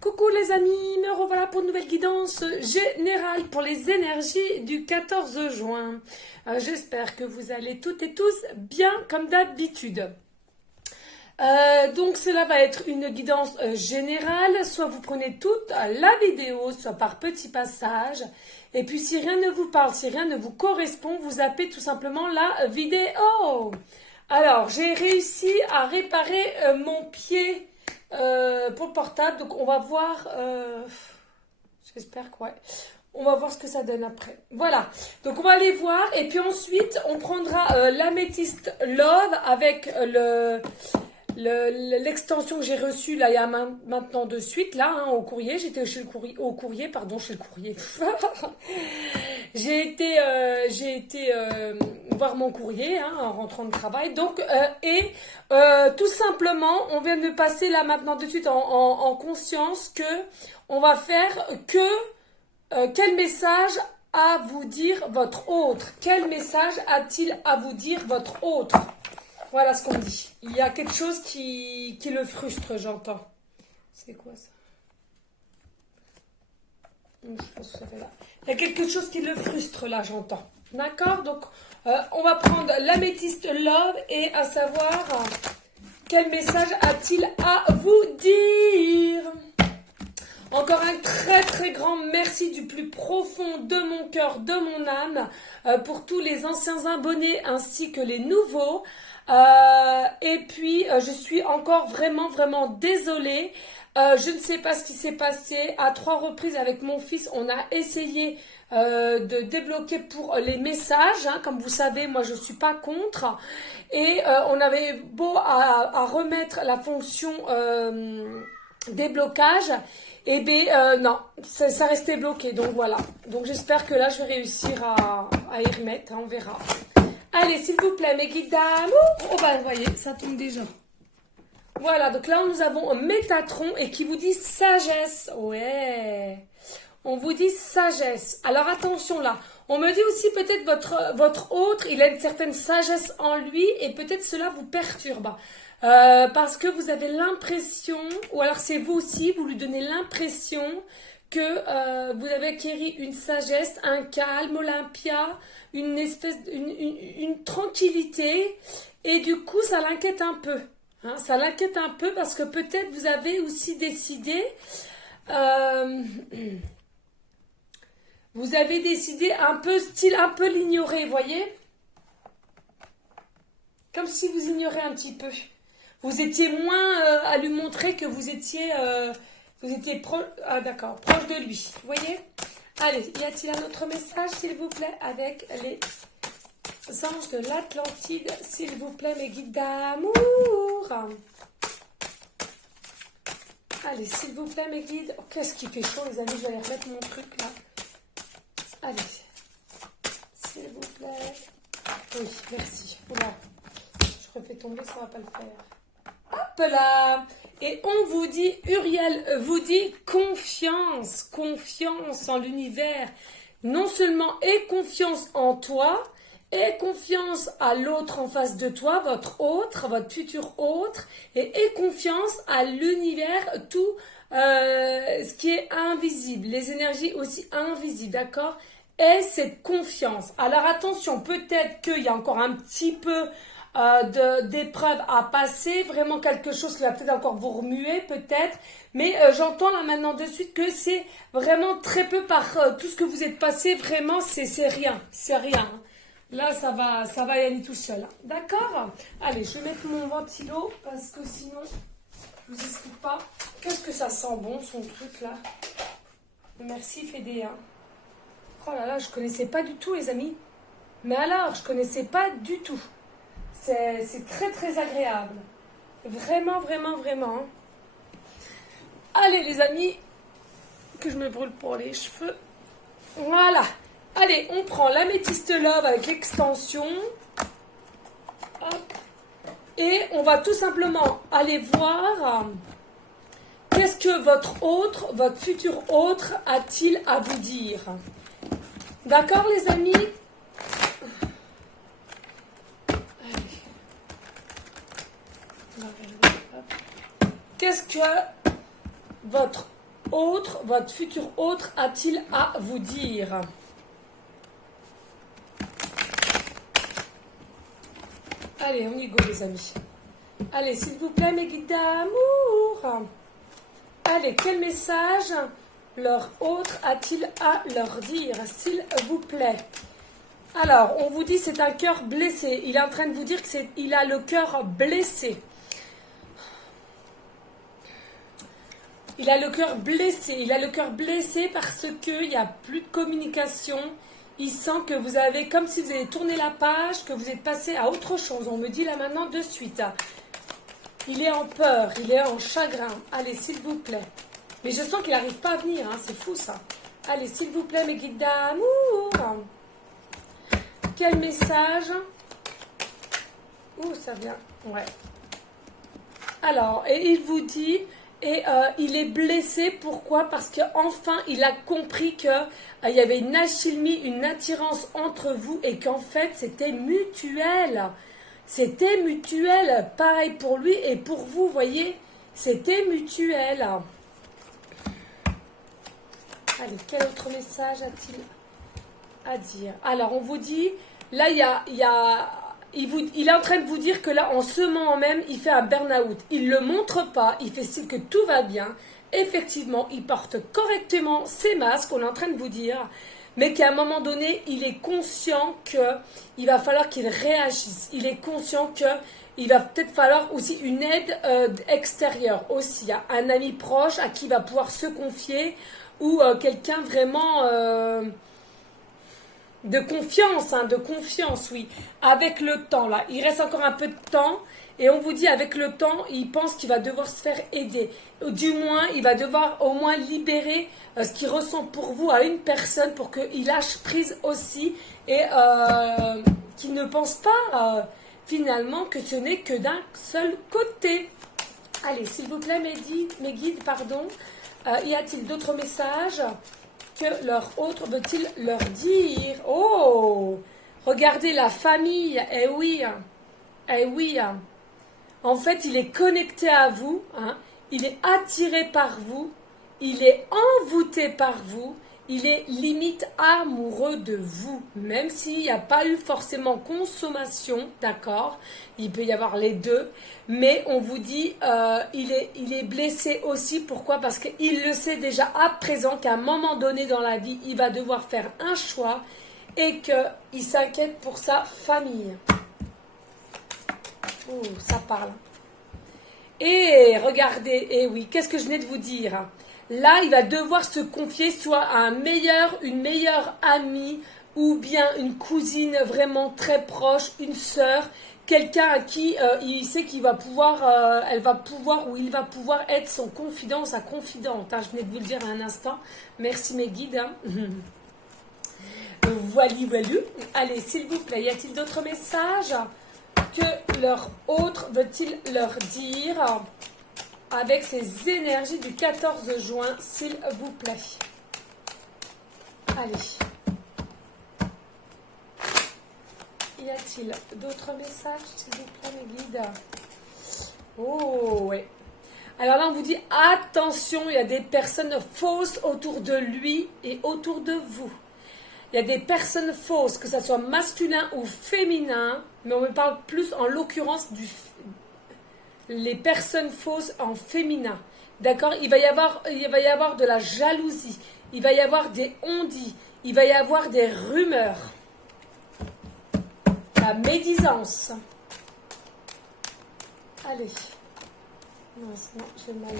Coucou les amis, me revoilà pour une nouvelle guidance générale pour les énergies du 14 juin. J'espère que vous allez toutes et tous bien comme d'habitude. Donc cela va être une guidance générale, soit vous prenez toute la vidéo, soit par petits passages. Et puis si rien ne vous parle, si rien ne vous correspond, vous zappez tout simplement la vidéo. Alors j'ai réussi à réparer mon pied pour le portable, donc on va voir, j'espère que ouais. On va voir ce que ça donne après. Voilà, donc on va aller voir et puis ensuite on prendra l'améthyste Love avec l'extension que j'ai reçue là il y a maintenant de suite là hein, au courrier. J'étais chez le courrier, chez le courrier. j'ai été voir mon courrier hein, en rentrant de travail. Donc tout simplement, on vient de passer là maintenant de suite en conscience que on va faire que quel message à vous dire votre autre? Quel message a-t-il à vous dire votre autre? Voilà ce qu'on dit. Il y a quelque chose qui le frustre, j'entends. C'est quoi ça? Je pense que ça fait là. Il y a quelque chose qui le frustre là, j'entends. D'accord? Donc, on va prendre l'améthyste Love et à savoir quel message a-t-il à vous dire? Encore un très très grand merci du plus profond de mon cœur, de mon âme, pour tous les anciens abonnés ainsi que les nouveaux. Et puis, je suis encore vraiment désolée. Je ne sais pas ce qui s'est passé. À 3 reprises avec mon fils, on a essayé de débloquer pour les messages. Hein. Comme vous savez, moi je ne suis pas contre. Et on avait beau à remettre la fonction déblocage. Et bien non, ça restait bloqué. Donc voilà. Donc j'espère que là je vais réussir à y remettre. Hein, on verra. Allez, s'il vous plaît, mes guides d'amour. Oh bah, vous voyez, ça tombe déjà. Voilà, donc là, nous avons Métatron et qui vous dit sagesse. Ouais. On vous dit sagesse. Alors, attention là. On me dit aussi peut-être votre autre, il a une certaine sagesse en lui et peut-être cela vous perturbe. Parce que vous avez l'impression, ou alors c'est vous aussi, vous lui donnez l'impression que vous avez acquis une sagesse, un calme, Olympia, une espèce, une tranquillité, et du coup ça l'inquiète un peu. Hein, ça l'inquiète un peu parce que peut-être vous avez aussi décidé, vous avez décidé un peu l'ignorer, voyez, comme si vous ignorez un petit peu. Vous étiez moins à lui montrer que vous étiez proche, proche de lui. Vous voyez? Allez, y a-t-il un autre message, s'il vous plaît, avec les anges de l'Atlantide, s'il vous plaît, mes guides d'amour. Allez, s'il vous plaît, mes guides. Oh, qu'est-ce qui fait chaud, les amis? Je vais aller remettre mon truc, là. Allez. S'il vous plaît. Oui, merci. Oula. Je refais tomber, ça ne va pas le faire. Hop là! Et on vous dit, Uriel vous dit confiance, confiance en l'univers. Non seulement aie confiance en toi, aie confiance à l'autre en face de toi, votre autre, votre futur autre, et aie confiance à l'univers, tout ce qui est invisible, les énergies aussi invisibles, d'accord? Aie cette confiance. Alors attention, peut-être qu'il y a encore un petit peu d'épreuves à passer, vraiment quelque chose qui va peut-être encore vous remuer, peut-être, mais j'entends là maintenant de suite que c'est vraiment très peu par tout ce que vous êtes passé, vraiment c'est rien, là ça va y aller tout seul, hein. D'accord? Allez, je vais mettre mon ventilo parce que sinon je vous explique pas. Qu'est-ce que ça sent bon son truc là. Merci Fédé, hein. Oh là là, je connaissais pas du tout les amis, mais alors je connaissais pas du tout. C'est très agréable. Vraiment. Allez les amis, que je me brûle pour les cheveux. Voilà. Allez, on prend l'améthyste Love avec l'extension. Hop. Et on va tout simplement aller voir qu'est-ce que votre futur autre a-t-il à vous dire. D'accord les amis? Qu'est-ce que votre votre futur autre a-t-il à vous dire? Allez, on y go les amis. Allez, s'il vous plaît, mes guides d'amour. Allez, quel message leur autre a-t-il à leur dire, s'il vous plaît? Alors, on vous dit c'est un cœur blessé. Il est en train de vous dire qu'il a le cœur blessé. Il a le cœur blessé. Il a le cœur blessé parce qu'il n'y a plus de communication. Il sent que vous avez, comme si vous avez tourné la page, que vous êtes passé à autre chose. On me dit là maintenant de suite. Il est en peur, il est en chagrin. Allez, s'il vous plaît. Mais je sens qu'il n'arrive pas à venir, hein, c'est fou ça. Allez, s'il vous plaît, mes guides d'amour. Quel message? Où ça vient? Ouais. Alors, et il vous dit, il est blessé, pourquoi? Parce qu'enfin, il a compris qu'il y avait une alchimie, une attirance entre vous et qu'en fait, c'était mutuel. C'était mutuel, pareil pour lui et pour vous, voyez, c'était mutuel. Allez, quel autre message a-t-il à dire? Alors, on vous dit, là, il est en train de vous dire que là, en ce moment même, il fait un burn-out. Il ne le montre pas, il fait style que tout va bien. Effectivement, il porte correctement ses masques, on est en train de vous dire, mais qu'à un moment donné, il est conscient qu'il va falloir qu'il réagisse. Il est conscient qu'il va peut-être falloir aussi une aide extérieure aussi. Il y a un ami proche à qui il va pouvoir se confier ou quelqu'un vraiment de confiance, oui. Avec le temps, là. Il reste encore un peu de temps. Et on vous dit, avec le temps, il pense qu'il va devoir se faire aider. Du moins, il va devoir au moins libérer ce qu'il ressent pour vous à une personne pour qu'il lâche prise aussi et qu'il ne pense pas finalement que ce n'est que d'un seul côté. Allez, s'il vous plaît, mes guides, pardon. Y a-t-il d'autres messages que leur autre veut-il leur dire? Oh, regardez la famille. Eh oui, eh oui. En fait, il est connecté à vous, hein. Il est attiré par vous, il est envoûté par vous, il est limite amoureux de vous, même s'il n'y a pas eu forcément consommation, d'accord? Il peut y avoir les deux, mais on vous dit, il est blessé aussi, pourquoi? Parce qu'il le sait déjà à présent qu'à un moment donné dans la vie, il va devoir faire un choix et qu'il s'inquiète pour sa famille. Oh, ça parle. Et regardez, et oui, qu'est-ce que je venais de vous dire? Là, il va devoir se confier soit à une meilleure amie ou bien une cousine vraiment très proche, une sœur, quelqu'un à qui il sait qu'il va pouvoir, elle va pouvoir ou il va pouvoir être son confident, sa confidente. Hein, je venais de vous le dire à un instant. Merci mes guides. Hein. Voilà. Allez, s'il vous plaît, y a-t-il d'autres messages que leur autre veut-il leur dire avec ces énergies du 14 juin, s'il vous plaît? Allez. Y a-t-il d'autres messages, s'il vous plaît, mes guides? Oh, ouais. Alors là, on vous dit, attention, il y a des personnes fausses autour de lui et autour de vous. Il y a des personnes fausses, que ce soit masculin ou féminin, mais on me parle plus en l'occurrence les personnes fausses en féminin. D'accord? Il va y avoir de la jalousie, il va y avoir des on-dit, il va y avoir des rumeurs, la médisance. Allez. Non, j'ai mal.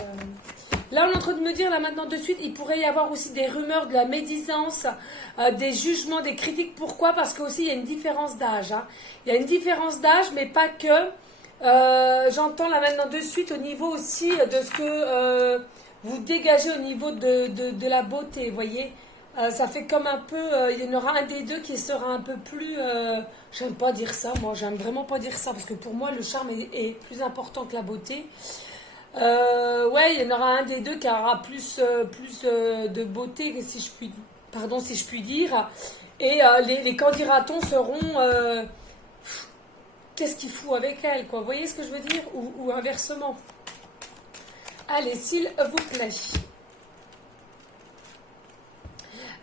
Là, on est en train de me dire, là maintenant de suite, il pourrait y avoir aussi des rumeurs, de la médisance, des jugements, des critiques. Pourquoi? Parce qu'aussi, il y a une différence d'âge. Hein. Il y a une différence d'âge, mais pas que. J'entends là maintenant de suite au niveau aussi de ce que vous dégagez au niveau de la beauté, vous voyez. Ça fait comme un peu, il y en aura un des deux qui sera un peu plus, j'aime pas dire ça, moi j'aime vraiment pas dire ça, parce que pour moi le charme est plus important que la beauté. Ouais, il y en aura un des deux qui aura plus de beauté, si je puis dire. Et les candidatons seront, qu'est-ce qu'il fout avec elle, quoi. Vous voyez ce que je veux dire? Ou inversement. Allez, s'il vous plaît.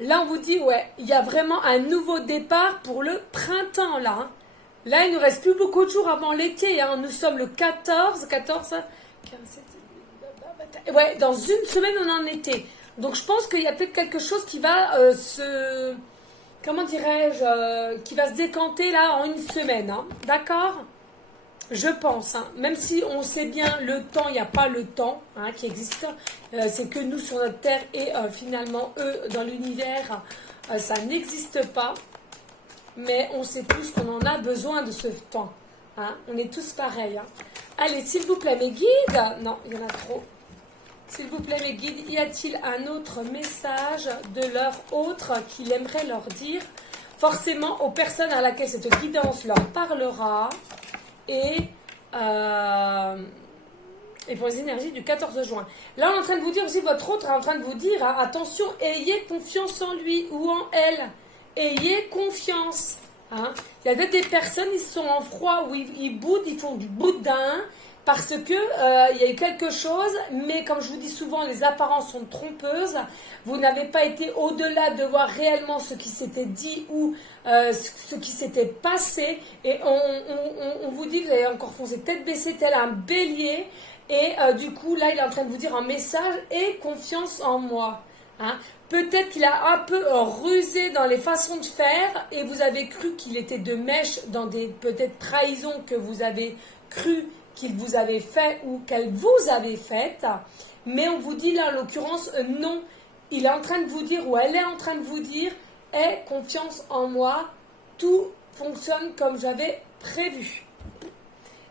Là, on vous dit, ouais, il y a vraiment un nouveau départ pour le printemps, là. Hein. Là, il nous reste plus beaucoup de jours avant l'été. Hein. Nous sommes le 14, 15, 17, ouais, dans une semaine, on est en été. Donc, je pense qu'il y a peut-être quelque chose qui va comment dirais-je, qui va se décanter là en une semaine. Hein. D'accord ? Je pense, hein, même si on sait bien le temps, il n'y a pas le temps hein, qui existe, c'est que nous sur notre Terre et finalement eux dans l'univers, ça n'existe pas, mais on sait tous qu'on en a besoin de ce temps. Hein, on est tous pareils. Hein. Allez, s'il vous plaît, mes guides, non, il y en a trop. S'il vous plaît, mes guides, y a-t-il un autre message de leur autre qu'il aimerait leur dire, forcément aux personnes à laquelle cette guidance leur parlera? Et pour les énergies du 14 juin. Là, on est en train de vous dire aussi, votre autre est en train de vous dire, hein, attention, ayez confiance en lui ou en elle. Ayez confiance. Hein. Il y a des personnes, ils sont en froid, où ils boudent, ils font du boudin, parce que il y a eu quelque chose, mais comme je vous dis souvent, les apparences sont trompeuses. Vous n'avez pas été au-delà de voir réellement ce qui s'était dit ou ce qui s'était passé. Et on vous dit, vous avez encore foncé tête baissée, tel un bélier. Et du coup, là, il est en train de vous dire un message, aie confiance en moi. Hein. Peut-être qu'il a un peu rusé dans les façons de faire et vous avez cru qu'il était de mèche dans des peut-être trahisons que vous avez cru qu'il vous avait fait ou qu'elle vous avait faites. Mais on vous dit là, en l'occurrence, non. Il est en train de vous dire ou elle est en train de vous dire, aie confiance en moi, tout fonctionne comme j'avais prévu.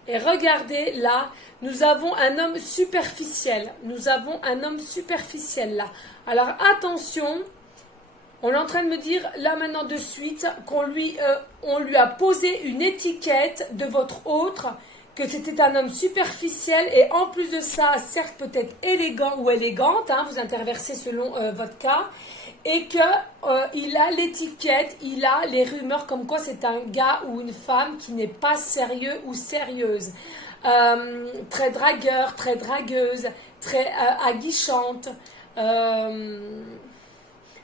Et regardez là, nous avons un homme superficiel. Nous avons un homme superficiel là. Alors attention, on est en train de me dire là maintenant de suite qu'on lui a posé une étiquette de votre autre, que c'était un homme superficiel et en plus de ça, certes peut-être élégant ou élégante, hein, vous interversez selon votre cas, et que il a l'étiquette, il a les rumeurs comme quoi c'est un gars ou une femme qui n'est pas sérieux ou sérieuse. Très dragueur, très dragueuse, très aguichante.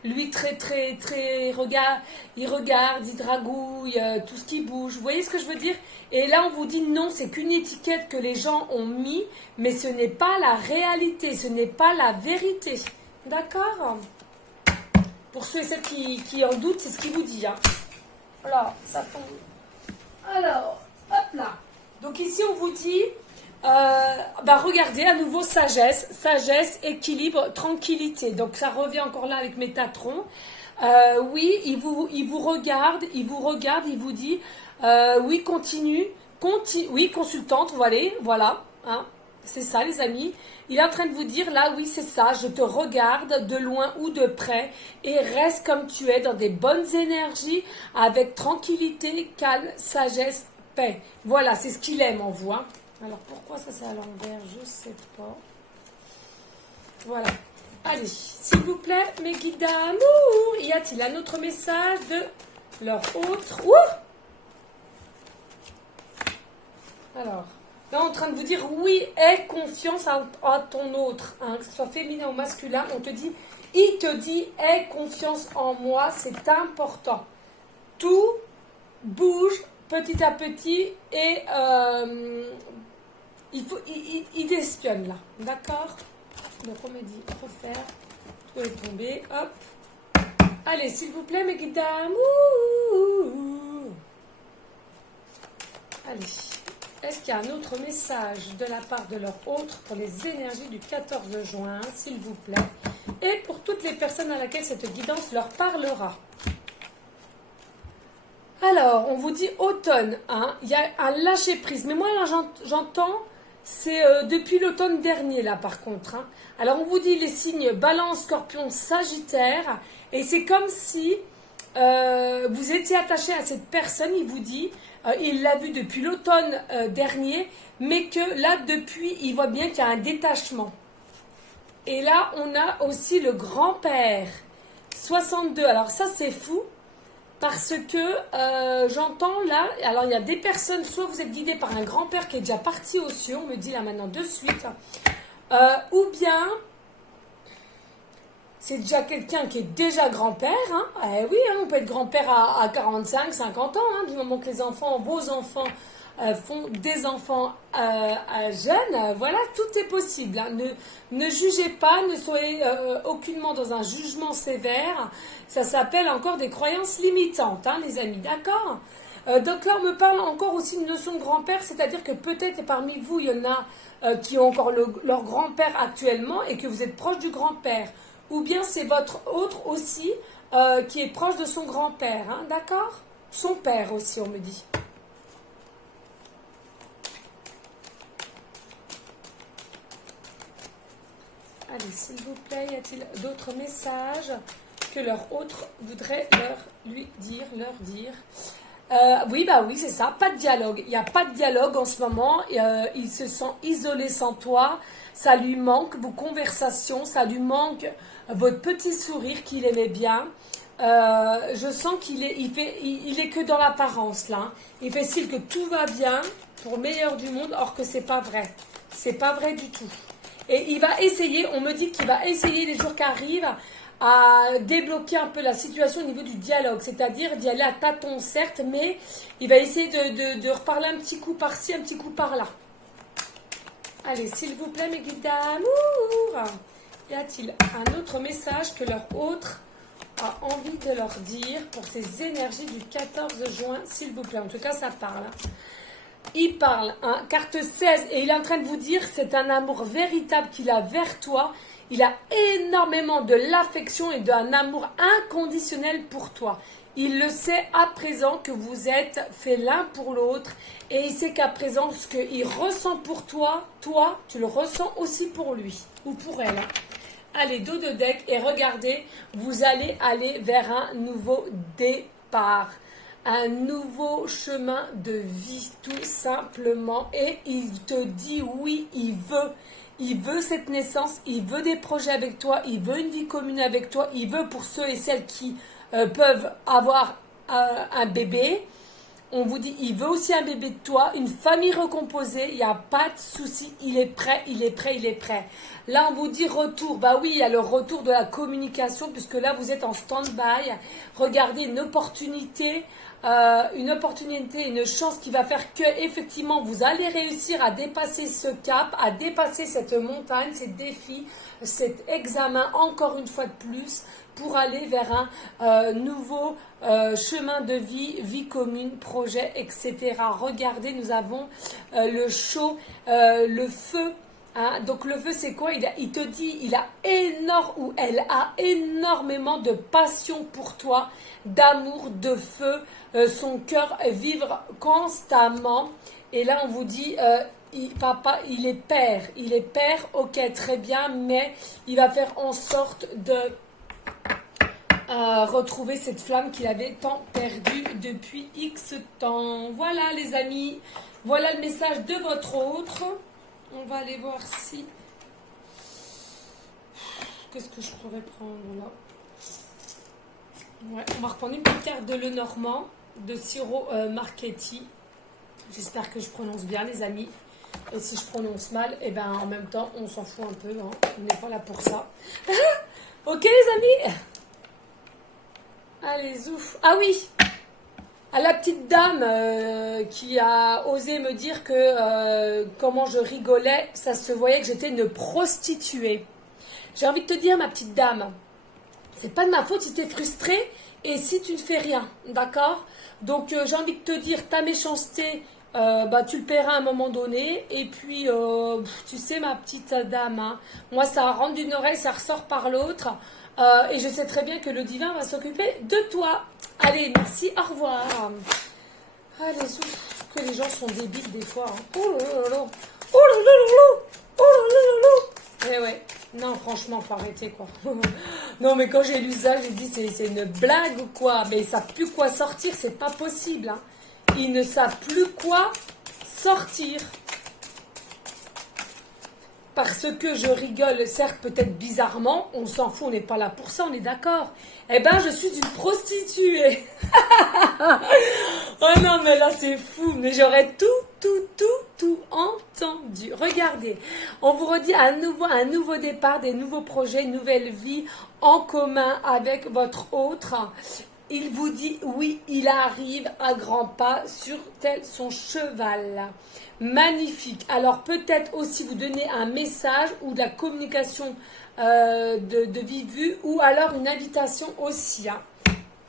Lui très il regarde, il dragouille, tout ce qui bouge. Vous voyez ce que je veux dire? Et là on vous dit non, c'est qu'une étiquette que les gens ont mis, mais ce n'est pas la réalité, ce n'est pas la vérité. D'accord? Pour ceux et celles qui en doutent, c'est ce qu'il vous dit. Hein. Alors, ça tombe. Alors, hop là. Donc ici on vous dit, regardez à nouveau sagesse, équilibre, tranquillité. Donc ça revient encore là avec Métatron. Oui, il vous regarde, il vous dit, oui, continue, oui, consultante, voilà, hein, c'est ça les amis. Il est en train de vous dire là, oui, c'est ça, je te regarde de loin ou de près et reste comme tu es dans des bonnes énergies avec tranquillité, calme, sagesse, paix. Voilà, c'est ce qu'il aime en vous. Hein. Alors pourquoi ça c'est à l'envers, je sais pas. Voilà. Allez, s'il vous plaît, mes guides d'amour, y a-t-il un autre message de leur autre? Alors, là, on est en train de vous dire, oui, aie confiance en ton autre, hein, que ce soit féminin ou masculin, il te dit, aie confiance en moi, c'est important. Tout bouge petit à petit et il espionne là, d'accord? Donc on me dit refaire, tout est tombé, hop. Allez, s'il vous plaît, mes guides d'amour. Allez, est-ce qu'il y a un autre message de la part de leur autre pour les énergies du 14 juin, s'il vous plaît, et pour toutes les personnes à laquelle cette guidance leur parlera? Alors, on vous dit automne, hein, il y a un lâcher-prise, mais moi là j'entends, c'est depuis l'automne dernier là par contre. Hein. Alors on vous dit les signes Balance, Scorpion, Sagittaire, et c'est comme si vous étiez attaché à cette personne, il vous dit, il l'a vu depuis l'automne dernier, mais que là depuis il voit bien qu'il y a un détachement. Et là on a aussi le grand-père, 62, alors ça c'est fou. Parce que j'entends là, alors il y a des personnes, soit vous êtes guidé par un grand-père qui est déjà parti aux cieux, on me dit là maintenant de suite, ou bien, c'est déjà quelqu'un qui est déjà grand-père. Hein. Eh oui, hein, on peut être grand-père à 45, 50 ans, hein, du moment que les enfants, vos enfants, font des enfants jeunes. Voilà, tout est possible. Hein. Ne jugez pas, ne soyez aucunement dans un jugement sévère. Ça s'appelle encore des croyances limitantes, hein, les amis, d'accord? Donc là, on me parle encore aussi d'une notion de grand-père, c'est-à-dire que peut-être parmi vous, il y en a qui ont encore leur grand-père actuellement et que vous êtes proche du grand-père. Ou bien c'est votre autre aussi qui est proche de son grand-père, hein, d'accord? Son père aussi, on me dit. Allez, s'il vous plaît, y a-t-il d'autres messages que leur autre voudrait leur dire? Oui, bah oui, c'est ça, pas de dialogue. Il n'y a pas de dialogue en ce moment. Il se sent isolé sans toi. Ça lui manque vos conversations, ça lui manque votre petit sourire qu'il aimait bien. Je sens qu'il est, il est que dans l'apparence là. Hein. Il fait style que tout va bien pour le meilleur du monde, or que c'est pas vrai. C'est pas vrai du tout. Et il va essayer, on me dit qu'il va essayer les jours qui arrivent à débloquer un peu la situation au niveau du dialogue, c'est-à-dire d'y aller à tâtons certes, mais il va essayer de reparler un petit coup par-ci, un petit coup par-là. Allez, s'il vous plaît, mes guides d'amour, y a-t-il un autre message que leur autre a envie de leur dire pour ces énergies du 14 juin, s'il vous plaît? En tout cas, ça parle. Il parle, hein, carte 16, et il est en train de vous dire c'est un amour véritable qu'il a vers toi. Il a énormément de l'affection et d'un amour inconditionnel pour toi. Il le sait à présent que vous êtes faits l'un pour l'autre. Et il sait qu'à présent, ce qu'il ressent pour toi, toi, tu le ressens aussi pour lui ou pour elle. Allez, dos de deck et regardez, vous allez aller vers un nouveau départ. Un nouveau chemin de vie, tout simplement. Et il te dit oui, il veut cette naissance, il veut des projets avec toi, il veut une vie commune avec toi, il veut pour ceux et celles qui peuvent avoir un bébé. On vous dit, il veut aussi un bébé de toi, une famille recomposée, il n'y a pas de souci, il est prêt, il est prêt, il est prêt. Là, on vous dit retour, bah oui, il y a le retour de la communication, puisque là, vous êtes en stand-by. Regardez une opportunité, une chance qui va faire que, effectivement, vous allez réussir à dépasser ce cap, à dépasser cette montagne, ces défis, cet examen, encore une fois de plus, pour aller vers un nouveau chemin de vie, vie commune, projet, etc. Regardez, nous avons le chaud, le feu. Hein, donc le feu c'est quoi? Il te dit elle a énormément de passion pour toi, d'amour, de feu, son cœur vibre constamment. Et là on vous dit papa il est père, ok très bien, mais il va faire en sorte de retrouver cette flamme qu'il avait tant perdue depuis X temps. Voilà les amis, voilà le message de votre autre. On va aller voir si... Qu'est-ce que je pourrais prendre là? Ouais, on va reprendre une petite carte de Lenormand, de Ciro Marchetti. J'espère que je prononce bien les amis. Et si je prononce mal, et ben en même temps, on s'en fout un peu. Hein. On n'est pas là pour ça. Ok les amis? Allez, zouf. Ah oui, à la petite dame qui a osé me dire que comment je rigolais, ça se voyait que j'étais une prostituée. J'ai envie de te dire, ma petite dame, c'est pas de ma faute si tu es frustrée et si tu ne fais rien, d'accord? Donc j'ai envie de te dire, ta méchanceté, bah, tu le paieras à un moment donné. Et puis, tu sais, ma petite dame, hein, moi ça rentre d'une oreille, ça ressort par l'autre. Et je sais très bien que le divin va s'occuper de toi. Allez, merci, au revoir. Allez, souffle, que les gens sont débiles des fois. Hein. Oh là là là. Oh là là là là. Oh là là là là. Eh ouais, non, franchement, faut arrêter, quoi. Non, mais quand j'ai lu ça, j'ai dit, c'est une blague ou quoi? Mais ils savent plus quoi sortir, c'est pas possible. Hein. Ils ne savent plus quoi sortir. parce que je rigole, certes peut-être bizarrement, on s'en fout, on n'est pas là pour ça, on est d'accord. Eh ben, je suis une prostituée. Oh non, mais là c'est fou, mais j'aurais tout entendu. Regardez, on vous redit un nouveau départ, des nouveaux projets, une nouvelle vie en commun avec votre autre. Il vous dit oui, il arrive à grands pas sur tel son cheval. Magnifique. Alors peut-être aussi vous donner un message ou de la communication de vive vue ou alors une invitation aussi. Hein.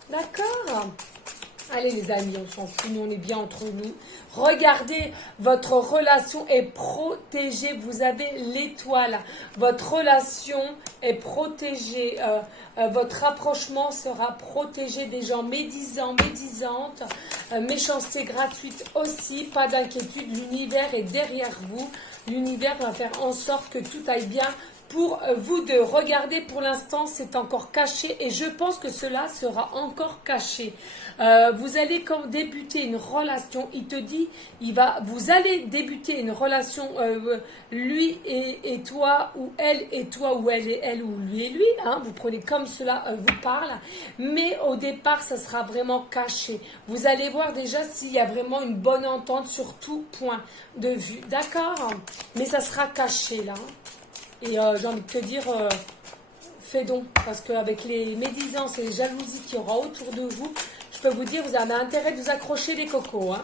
D'accord ? Allez les amis, on s'en fout, nous on est bien entre nous. Regardez, votre relation est protégée, vous avez l'étoile. Votre relation est protégée, votre rapprochement sera protégé des gens médisants, médisantes, méchanceté gratuite aussi, pas d'inquiétude, l'univers est derrière vous. L'univers va faire en sorte que tout aille bien pour vous deux. Regardez, pour l'instant, c'est encore caché et je pense que cela sera encore caché. Vous allez débuter une relation, il te dit, vous allez débuter une relation, lui et toi, ou elle et toi, ou elle et elle, ou lui et lui, hein, vous prenez comme cela vous parle, mais au départ, ça sera vraiment caché. Vous allez voir déjà s'il y a vraiment une bonne entente sur tout point de vue, d'accord? Mais ça sera caché là. Et j'ai envie de te dire, fais donc, parce qu'avec les médisances et les jalousies qu'il y aura autour de vous, je peux vous dire, vous avez intérêt de vous accrocher les cocos. Hein.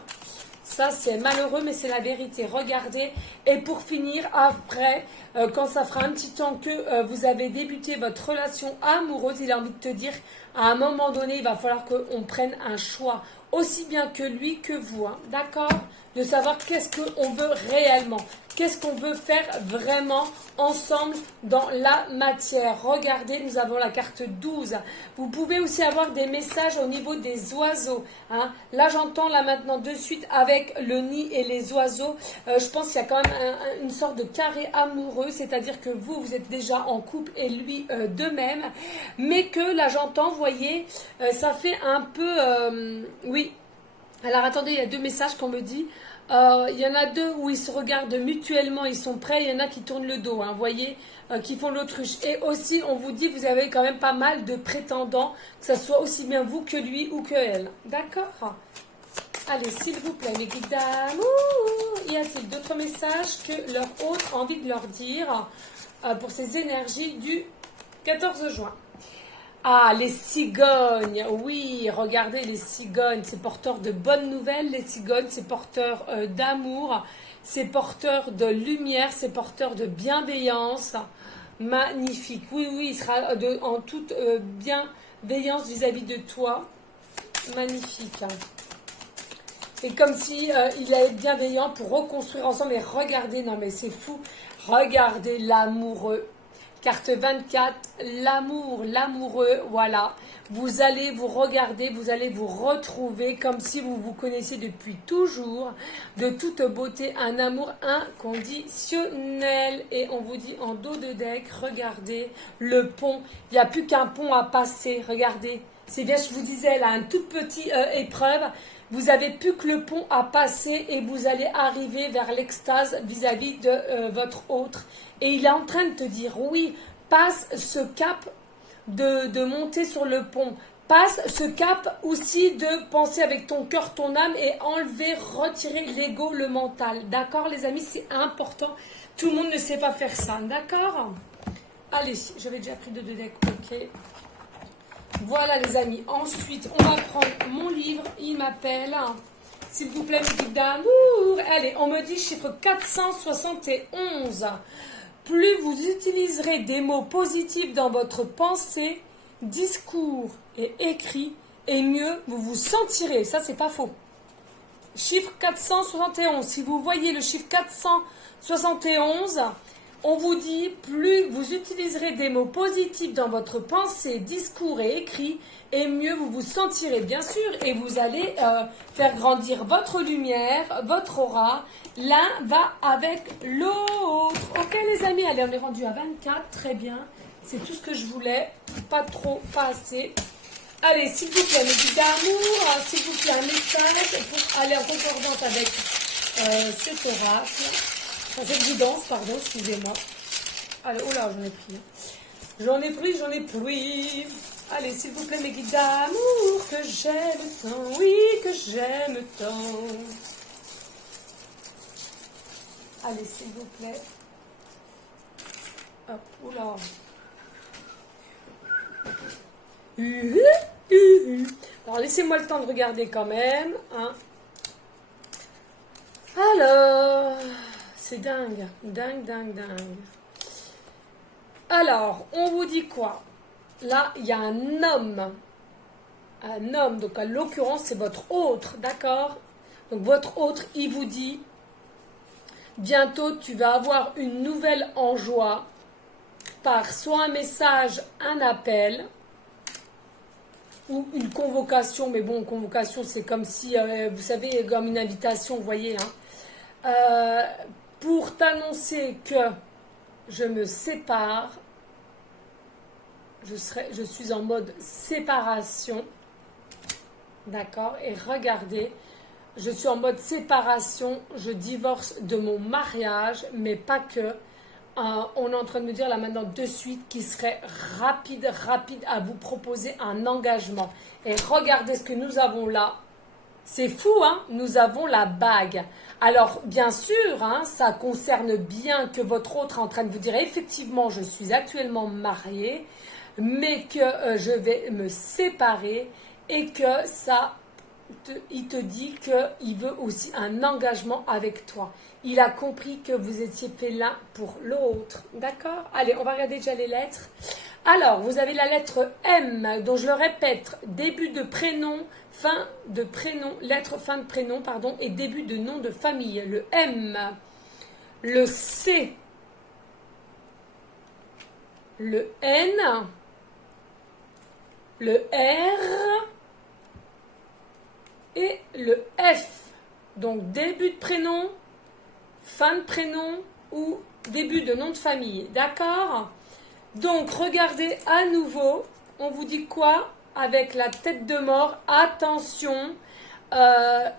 Ça, c'est malheureux, mais c'est la vérité. Regardez. Et pour finir, après, quand ça fera un petit temps que vous avez débuté votre relation amoureuse, il a envie de te dire, à un moment donné, il va falloir qu'on prenne un choix, aussi bien que lui que vous. Hein, d'accord? De savoir qu'est-ce qu'on veut réellement. Qu'est-ce qu'on veut faire vraiment ensemble dans la matière. Regardez, nous avons la carte 12. Vous pouvez aussi avoir des messages au niveau des oiseaux. Hein. Là, j'entends là maintenant de suite avec le nid et les oiseaux. Je pense qu'il y a quand même une sorte de carré amoureux. C'est-à-dire que vous êtes déjà en couple et lui de même. Mais que là, j'entends, vous voyez, ça fait un peu... oui. Alors, attendez, il y a deux messages qu'on me dit. Il y en a deux où ils se regardent mutuellement, ils sont prêts. Il y en a qui tournent le dos, hein, vous voyez, qui font l'autruche. Et aussi, on vous dit, vous avez quand même pas mal de prétendants, que ce soit aussi bien vous que lui ou que elle. D'accord? Allez, s'il vous plaît, mes guides d'amour, y a-t-il d'autres messages que leur hôte a envie de leur dire pour ces énergies du 14 juin? Ah, les cigognes, oui, regardez les cigognes, c'est porteur de bonnes nouvelles, les cigognes, c'est porteur d'amour, c'est porteur de lumière, c'est porteur de bienveillance, magnifique, oui, il sera en toute bienveillance vis-à-vis de toi, magnifique. Et comme si il allait être bienveillant pour reconstruire ensemble, et regardez, non mais c'est fou, regardez l'amoureux. Carte 24, l'amour, l'amoureux, voilà. Vous allez vous regarder, vous allez vous retrouver comme si vous vous connaissiez depuis toujours. De toute beauté, un amour inconditionnel. Et on vous dit en dos de deck, regardez le pont. Il n'y a plus qu'un pont à passer, regardez. C'est bien, je vous disais là, une toute petite épreuve. Vous n'avez plus que le pont à passer et vous allez arriver vers l'extase vis-à-vis de votre autre. Et il est en train de te dire, oui, passe ce cap de monter sur le pont. Passe ce cap aussi de penser avec ton cœur, ton âme et enlever, retirer l'ego, le mental. D'accord les amis, c'est important. Tout le monde ne sait pas faire ça, d'accord? Allez, j'avais déjà pris deux decks, ok. Voilà les amis, ensuite on va prendre mon livre, il m'appelle, s'il vous plaît, mes guides d'amour. Allez, on me dit chiffre 471. Plus vous utiliserez des mots positifs dans votre pensée, discours et écrit, et mieux vous vous sentirez. Ça, c'est pas faux. Chiffre 471, si vous voyez le chiffre 471... On vous dit, plus vous utiliserez des mots positifs dans votre pensée, discours et écrit, et mieux vous vous sentirez, bien sûr, et vous allez faire grandir votre lumière, votre aura. L'un va avec l'autre. Ok les amis, allez, on est rendu à 24, très bien. C'est tout ce que je voulais, pas trop, pas assez. Allez, s'il vous plaît, mes guides d'amour, s'il vous plaît, un message pour aller en concordance avec cet oracle. Enfin, cette guidance, pardon, excusez-moi. Allez, oh là, j'en ai pris. J'en ai pris, j'en ai pris. Allez, s'il vous plaît, mes guides d'amour, que j'aime tant, oui, que j'aime tant. Allez, s'il vous plaît. Hop, oula. Alors, laissez-moi le temps de regarder quand même. Hein. Alors, c'est dingue, dingue, dingue, dingue. Alors, on vous dit quoi? Là, il y a un homme. Un homme, donc en l'occurrence, c'est votre autre, d'accord? Donc, votre autre, il vous dit, bientôt, tu vas avoir une nouvelle en joie par soit un message, un appel, ou une convocation, mais bon, convocation, c'est comme si, vous savez, comme une invitation, vous voyez, hein, pour t'annoncer que je me sépare, je suis en mode séparation, d'accord, et regardez, je suis en mode séparation, je divorce de mon mariage, mais pas que. On est en train de me dire là maintenant de suite qu'il serait rapide à vous proposer un engagement. Et regardez ce que nous avons là. C'est fou, hein? Nous avons la bague. Alors, bien sûr, hein, ça concerne bien que votre autre est en train de vous dire effectivement, je suis actuellement mariée, mais que je vais me séparer et que ça, il te dit qu'il veut aussi un engagement avec toi. Il a compris que vous étiez fait l'un pour l'autre. D'accord? Allez, on va regarder déjà les lettres. Alors, vous avez la lettre M, dont je le répète, début de prénom, fin de prénom, lettre fin de prénom, pardon, et début de nom de famille. Le M, le C, le N, le R et le F. Donc, début de prénom, fin de prénom ou début de nom de famille. D'accord? Donc, regardez à nouveau. On vous dit quoi? Avec la tête de mort, attention,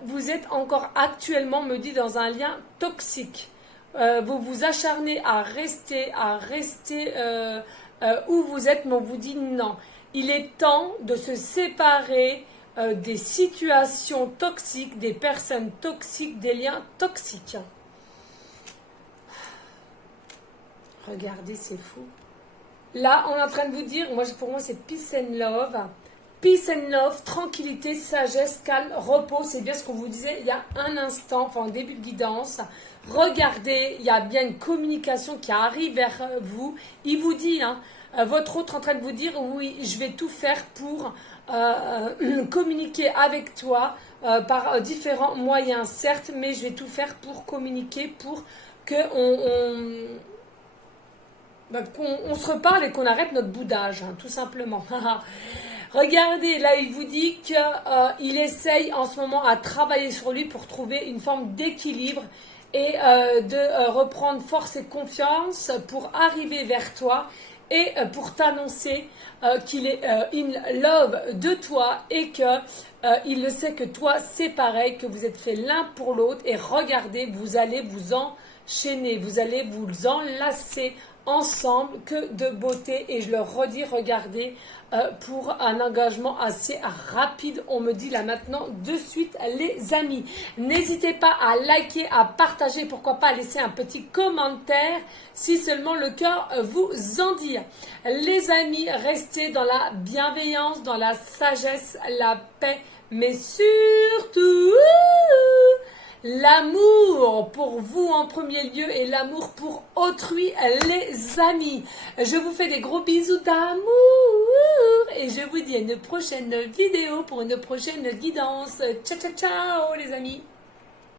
vous êtes encore actuellement, me dit, dans un lien toxique. Vous vous acharnez à rester où vous êtes, mais on vous dit non. Il est temps de se séparer des situations toxiques, des personnes toxiques, des liens toxiques. Regardez, c'est fou. Là, on est en train de vous dire, pour moi, c'est peace and love. Peace and love, tranquillité, sagesse, calme, repos. C'est bien ce qu'on vous disait il y a un instant, enfin en début de guidance. Regardez, il y a bien une communication qui arrive vers vous. Il vous dit, hein, votre autre est en train de vous dire, oui, je vais tout faire pour communiquer avec toi par différents moyens, certes, mais je vais tout faire pour communiquer, pour qu'on se reparle et qu'on arrête notre boudage, hein, tout simplement. Regardez, là, il vous dit qu'il essaye en ce moment à travailler sur lui pour trouver une forme d'équilibre et de reprendre force et confiance pour arriver vers toi et pour t'annoncer qu'il est in love de toi et qu'il le sait que toi, c'est pareil, que vous êtes fait l'un pour l'autre. Et regardez, vous allez vous enchaîner, vous allez vous enlacer ensemble, que de beauté. Et je le redis, regardez, pour un engagement assez rapide, on me dit là maintenant de suite, les amis. N'hésitez pas à liker, à partager, pourquoi pas à laisser un petit commentaire si seulement le cœur vous en dit. Les amis, restez dans la bienveillance, dans la sagesse, la paix, mais surtout l'amour pour vous en premier lieu et l'amour pour autrui, les amis. Je vous fais des gros bisous d'amour et je vous dis à une prochaine vidéo pour une prochaine guidance. Ciao, ciao, ciao les amis.